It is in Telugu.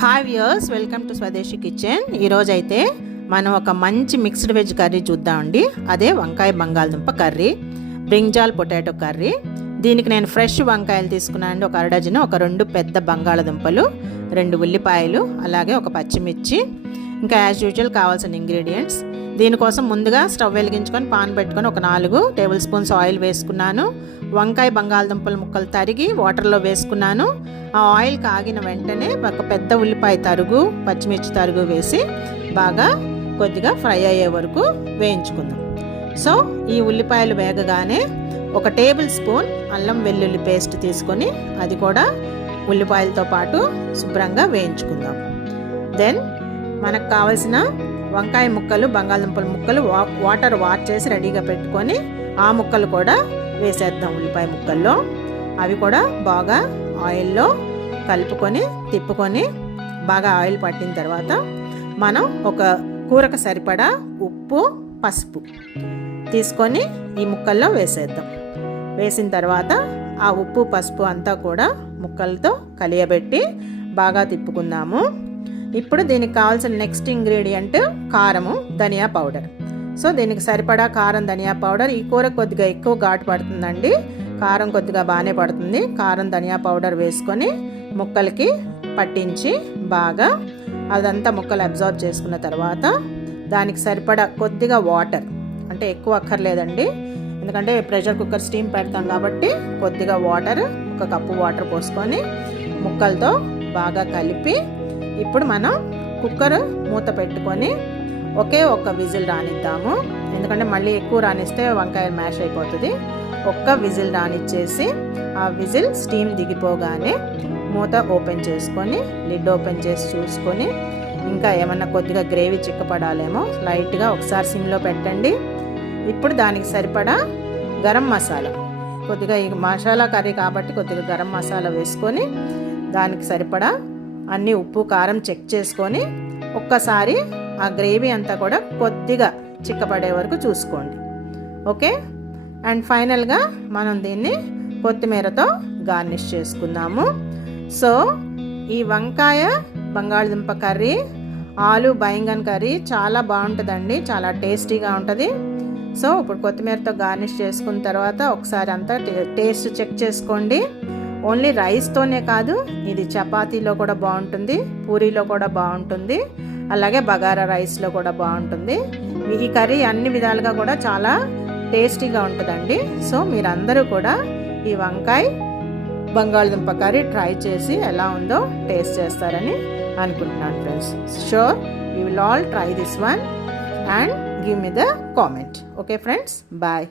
Hi viewers welcome to Swadeshi kitchen ఈరోజు అయితే మనం ఒక మంచి మిక్స్డ్ వెజ్ కర్రీ చూద్దామండి అదే వంకాయ బంగాళదుంప కర్రీ బ్రింజాల్ పొటాటో కర్రీ. దీనికి నేను ఫ్రెష్ వంకాయలు తీసుకున్నాను అండి. ఒక అరడజను ఒక రెండు పెద్ద బంగాళదుంపలు రెండు ఉల్లిపాయలు అలాగే ఒక పచ్చిమిర్చి. ఇంకా యాజ్ యూజువల్ కావాల్సిన ఇంగ్రీడియంట్స్ దీనికోసం ముందుగా స్టవ్ వెలిగించుకొని పాన్ పెట్టుకొని ఒక నాలుగు టేబుల్ స్పూన్స్ ఆయిల్ వేసుకున్నాను. వంకాయ బంగాళదుంపల ముక్కలు తరిగి వాటర్లో వేసుకున్నాను. ఆ ఆయిల్ కాగిన వెంటనే ఒక పెద్ద ఉల్లిపాయ తరుగు పచ్చిమిర్చి తరుగు వేసి బాగా కొద్దిగా ఫ్రై అయ్యే వరకు వేయించుకుందాం. సో ఈ ఉల్లిపాయలు వేగగానే ఒక టేబుల్ స్పూన్ అల్లం వెల్లుల్లి పేస్ట్ తీసుకొని అది కూడా ఉల్లిపాయలతో పాటు శుభ్రంగా వేయించుకుందాం. దెన్ మనకు కావలసిన వంకాయ ముక్కలు బంగాళదుంపల ముక్కలు వా- వాటర్ వాట్ చేసి రెడీగా పెట్టుకొని ఆ ముక్కలు కూడా వేసేద్దాం ఉల్లిపాయ ముక్కల్లో. అవి కూడా బాగా ఆయిల్లో కలుపుకొని తిప్పుకొని బాగా ఆయిల్ పట్టిన తర్వాత మనం ఒక కూరకు సరిపడా ఉప్పు పసుపు తీసుకొని ఈ ముక్కల్లో వేసేద్దాం. వేసిన తర్వాత ఆ ఉప్పు పసుపు అంతా కూడా ముక్కలతో కలియబెట్టి బాగా తిప్పుకుందాము. ఇప్పుడు దీనికి కావాల్సిన నెక్స్ట్ ఇంగ్రీడియంట్ కారము ధనియా పౌడర్ సో దీనికి సరిపడా కారం ధనియా పౌడర్ ఈ కూర కొద్దిగా ఎక్కువ ఘాటు పడుతుందండి. కారం కొద్దిగా బాగానే పడుతుంది. కారం ధనియా పౌడర్ వేసుకొని ముక్కలకి పట్టించి బాగా అదంతా ముక్కలు అబ్జార్బ్ చేసుకున్న తర్వాత దానికి సరిపడా కొద్దిగా వాటర్ అంటే ఎక్కువ అక్కర్లేదండి. ఎందుకంటే ప్రెషర్ కుక్కర్ స్టీమ్ పెడతాం కాబట్టి కొద్దిగా వాటర్ ఒక కప్పు వాటర్ పోసుకొని ముక్కలతో బాగా కలిపి ఇప్పుడు మనం కుక్కర్ మూత పెట్టుకొని ఒకే ఒక్క విజిల్ రానిద్దాము. ఎందుకంటే మళ్ళీ ఎక్కువ రానిస్తే వంకాయ మ్యాష్ అయిపోతుంది. ఒక్క విజిల్ రానిచ్చేసి ఆ విజిల్ స్టీమ్ దిగిపోగానే మూత ఓపెన్ చేసుకొని లిడ్ ఓపెన్ చేసి చూసుకొని ఇంకా ఏమన్నా కొద్దిగా గ్రేవీ చిక్కపడాలేమో లైట్గా ఒకసారి సిమ్లో పెట్టండి. ఇప్పుడు దానికి సరిపడా గరం మసాలా. కొద్దిగా ఈ మసాలా కర్రీ కాబట్టి కొద్దిగా గరం మసాలా వేసుకొని దానికి సరిపడా అన్ని ఉప్పు కారం చెక్ చేసుకొని ఒక్కసారి ఆ గ్రేవీ అంతా కూడా కొద్దిగా చిక్కపడే వరకు చూసుకోండి. ఓకే? అండ్ ఫైనల్గా మనం దీన్ని కొత్తిమీరతో గార్నిష్ చేసుకుందాము. సో ఈ వంకాయ బంగాళదుంప కర్రీ ఆలు బైంగన్ కర్రీ చాలా బాగుంటుందండి చాలా టేస్టీగా ఉంటుంది. సో ఇప్పుడు కొత్తిమీరతో గార్నిష్ చేసుకున్న తర్వాత ఒకసారి అంతా టే- టేస్ట్ చెక్ చేసుకోండి. ఓన్లీ రైస్తోనే కాదు ఇది చపాతీలో కూడా బాగుంటుంది పూరీలో కూడా బాగుంటుంది అలాగే బగారా రైస్లో కూడా బాగుంటుంది. ఈ కర్రీ అన్ని విధాలుగా కూడా చాలా టేస్టీగా ఉంటుందండి. సో మీరందరూ కూడా ఈ వంకాయ బంగాళదుంప కర్రీ ట్రై చేసి ఎలా ఉందో టేస్ట్ చేస్తారని అనుకుంటున్నాను friends. Sure you will all try this one and give me the comment okay friends bye